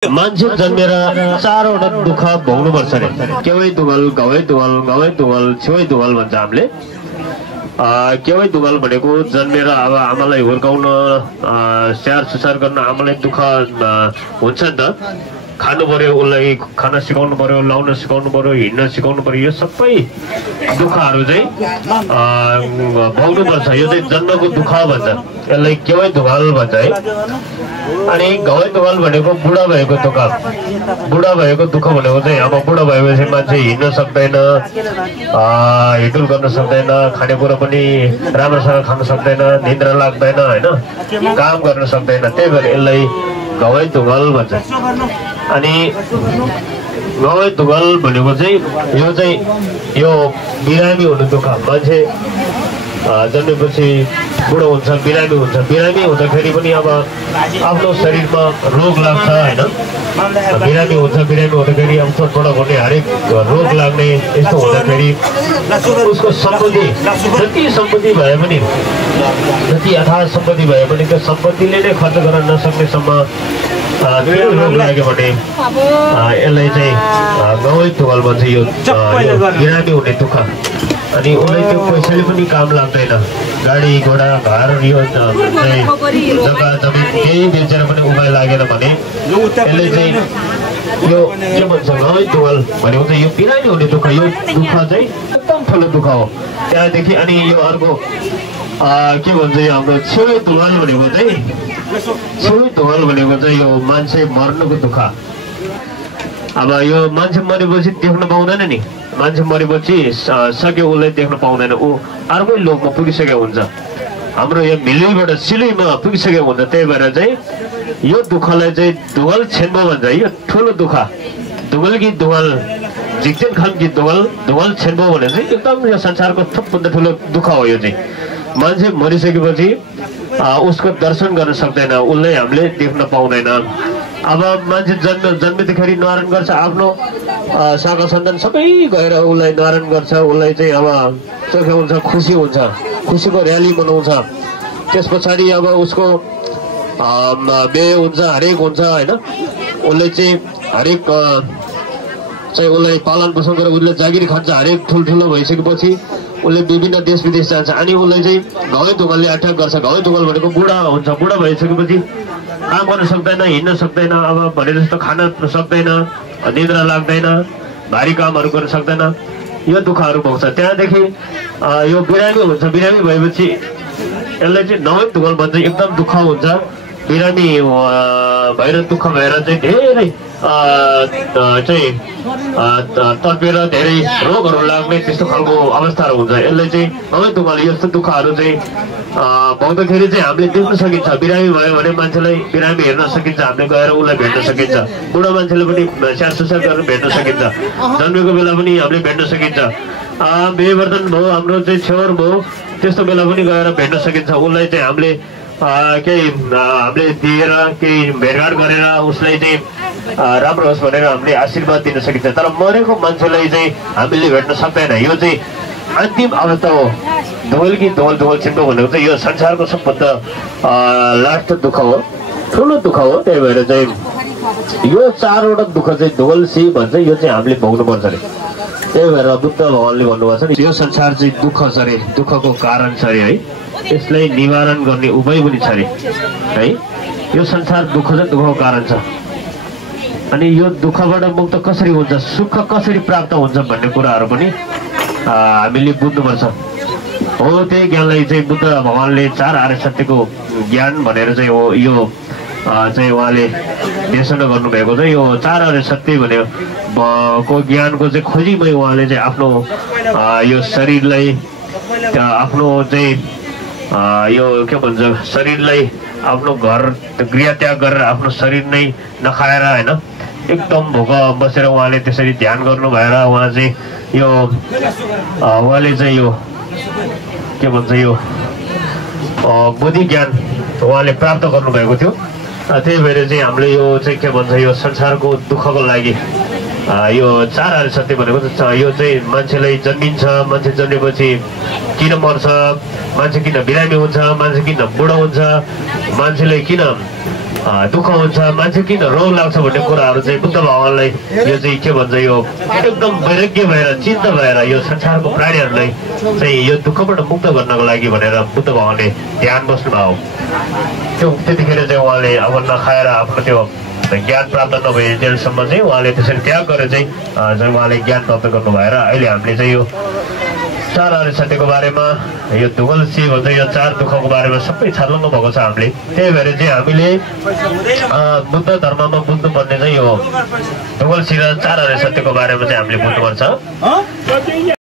मान्छे जन्मेर चारवटा दुःख भोग्नुपर्छ अरे। केवै दुगल गवै दुगल गवै दुगल छेवै दुगल भन्छ हामीले। केवै दुगल भनेको जन्मेर अब आमालाई हुर्काउन स्याहार सुसार गर्न आमालाई दुःख हुन्छ नि त। खानु पर्यो, उसलाई खाना सिकाउनु पर्यो, लाउन सिकाउनु पर्यो, हिँड्न सिकाउनु पर्यो, यो सबै दुःखहरू चाहिँ भोग्नुपर्छ। यो चाहिँ जन्मको दुःख भन्छ, यसलाई केवै दुगल भन्छ है। अनि गवै दुगल भनेको बुढा भएको दुःख। बुढा भएको दुःख भनेको चाहिँ अब बुढा भएपछि मान्छे हिँड्न सक्दैन, हिँडुल गर्न सक्दैन, खानेकुरा पनि राम्रोसँग खान सक्दैन, निद्रा लाग्दैन होइन, काम गर्न सक्दैन, त्यही भएर यसलाई गवै दुगल भन्छ। अनि गवै दुगल भनेको चाहिँ यो बिरामी हुने दुःख। मान्छे जन्मेपछि बुढो हुन्छ, बिरामी हुन्छ। बिरामी हुँदाखेरि पनि अब आफ्नो शरीरमा रोग लाग्छ होइन। बिरामी हुँदाखेरि अब छोटबडा गर्ने हरेक रोग लाग्ने, यस्तो हुँदाखेरि उसको सम्पत्ति जति सम्पत्ति भए पनि, जति अथाह सम्पत्ति भए पनि त्यो सम्पत्तिले नै खर्च गर्न नसक्नेसम्म रोग लाग्यो भने यसलाई चाहिँ गवै दुगल भन्छ। यो बिरामी हुने दुःख। अनि उसलाई त्यो पैसाले पनि काम लाग्दैन, गाडी घोडा घर यो जग्गा जमिन केही बेचेर पनि उपाय लागेन भने यसले चाहिँ यो के भन्छ गवै दुगल भनेको चाहिँ यो बिरामी हुने दुःख। यो दुःख चाहिँ एकदम ठुलो दुःख हो। त्यहाँदेखि अनि यो अर्को के भन्छ यो हाम्रो छेवै दुगल भनेको चाहिँ यो मान्छे मर्नुको दुःख। अब यो मान्छे मरेपछि देख्न पाउँदैन नि, मान्छे मरेपछि सक्यो उसलाई देख्न पाउँदैन, ऊ अर्कै लोकमा पुगिसकेको हुन्छ, हाम्रो यो मिलैबाट सिलैमा पुगिसकेको हुन्छ। त्यही भएर चाहिँ यो दुःखलाई चाहिँ दुगल छेन्बो भन्छ। यो ठुलो दुःख, दुगल कि दुगल झिक्चेन खान कि दुगल छेन्बो भने चाहिँ एकदम यो संसारको सबभन्दा ठुलो दुःख हो। यो चाहिँ मान्छे मरिसकेपछि उसको दर्शन गर्न सक्दैन, उसलाई हामीले देख्न पाउँदैन। अब मान्छे जन्मिँदाखेरि न्वारण गर्छ, आफ्नो शाखा सन्तान सबै गएर उसलाई न्वारण गर्छ, उसलाई चाहिँ अब चोख्याउँछ, खुसी हुन्छ, खुसीको र्याली मनाउँछ। त्यस पछाडि अब उसको बिहे हुन्छ, हरेक हुन्छ होइन। उसले चाहिँ हरेक चाहिँ उसलाई पालन पोषण गरेर उसले जागिर खान्छ, हरेक ठुल्ठुलो भइसकेपछि उसले विभिन्न देश विदेश जान्छ। अनि उसलाई चाहिँ गवै दुगलले अट्याक गर्छ। गवै दुगल भनेको बुढा हुन्छ, बुढा भइसकेपछि काम गर्न सक्दैन, हिँड्न सक्दैन, अब भने जस्तो खान सक्दैन, निद्रा लाग्दैन, भारी कामहरू गर्न सक्दैन, यो दुःखहरू भोग्छ। त्यहाँदेखि यो बिरामी हुन्छ। बिरामी भएपछि यसलाई चाहिँ नवै दुगल भन्छ। एकदम दुःख हुन्छ, बिरामी भएर दुःख भएर चाहिँ धेरै चाहिँ तर्पेर धेरै रोगहरू लाग्ने त्यस्तो खालको अवस्थाहरू हुन्छ। यसले चाहिँ नवै दुगल यस्तो दुःखहरू चाहिँ भोग्दाखेरि चाहिँ हामीले देख्न सकिन्छ। बिरामी भयो भने मान्छेलाई बिरामी हेर्न सकिन्छ, हामीले गएर उसलाई भेट्न सकिन्छ। बुढो मान्छेले पनि स्याहार सुसार गरेर भेट्न सकिन्छ, जन्मेको बेला पनि हामीले भेट्न सकिन्छ। बेवर्तन भयो, हाम्रो चाहिँ छेवर भयो, त्यस्तो बेला पनि गएर भेट्न सकिन्छ। उसलाई चाहिँ हामीले हामीले दिएर केही भेटघाट गरेर उसलाई चाहिँ राम्रो होस् भनेर हामीले आशीर्वाद दिन सकिन्छ। तर मरेको मान्छेलाई चाहिँ हामीले भेट्न सक्दैन। यो चाहिँ अन्तिम अवस्था हो। दुगल कि दुगल छिन्को भनेको चाहिँ यो संसारको सबभन्दा लास्ट दुःख हो, ठुलो दुःख हो। त्यही भएर चाहिँ यो चारवटा दुःख चाहिँ दुगल सी भन्छ, यो चाहिँ हामीले भोग्नुपर्छ अरे। त्यही भएर बुद्ध भगवानले भन्नुभएको छ नि, यो संसार चाहिँ दुःख छ अरे, दुःखको कारण छ अरे है, यसलाई निवारण गर्ने उपाय पनि छ अरे है। यो संसार दुःख चाहिँ दुःखको कारण छ। अनि यो दुःखबाट मुक्त कसरी हुन्छ, सुख कसरी प्राप्त हुन्छ भन्ने कुराहरू पनि हामीले बुझ्नुपर्छ। हो, त्यही ज्ञानलाई चाहिँ बुद्ध भगवानले चार आर्य सत्यको ज्ञान भनेर चाहिँ हो यो चाहिँ उहाँले देशना गर्नुभएको छ। यो चार आर्य सत्य भनेको ज्ञानको चाहिँ खोजीमै उहाँले चाहिँ आफ्नो यो शरीरलाई, आफ्नो चाहिँ यो के भन्छ, शरीरलाई आफ्नो घर गृहत्याग गरेर आफ्नो शरीर नै नखाएर होइन, एकदम भोक बसेर उहाँले त्यसरी ध्यान गर्नु भएर उहाँ चाहिँ यो उहाँले चाहिँ यो के भन्छ, यो बुद्धि ज्ञान उहाँले प्राप्त गर्नुभएको थियो। त्यही भएर चाहिँ हामीले यो चाहिँ के भन्छ, यो संसारको दुःखको लागि यो चार आर्य सत्य भनेको यो चाहिँ मान्छेलाई जन्मिन्छ, मान्छे जन्मेपछि किन मर्छ, मान्छे किन बिरामी हुन्छ, मान्छे किन बुढो हुन्छ, मान्छेलाई किन दुःख हुन्छ, मान्छे किन रोग लाग्छ भन्ने कुराहरू चाहिँ बुद्ध भगवानलाई यो चाहिँ के भन्छ, यो एकदम वैराग्य भएर चिन्त भएर यो संसारको प्राणीहरूलाई चाहिँ यो दुःखबाट मुक्त गर्नको लागि भनेर बुद्ध भगवानले ध्यान बस्नुभयो। त्यो त्यतिखेर चाहिँ उहाँले अब नखाएर आफ्नो त्यो ज्ञान प्राप्त नभएसम्म चाहिँ उहाँले त्यसरी त्याग गरेर चाहिँ उहाँले ज्ञान प्राप्त गर्नु भएर अहिले हामीले चाहिँ यो 4 आर्य सत्यको बारेमा, यो धुगलसी भन्छ यो 4 दुःखको बारेमा सबै छर्लङ्ग भएको छ हामीले। त्यही भएर चाहिँ हामीले बुद्ध धर्ममा बुझ्नुपर्ने चाहिँ यो धुगलसी र 4 आर्य सत्यको बारेमा चाहिँ हामीले बुझ्नुपर्छ।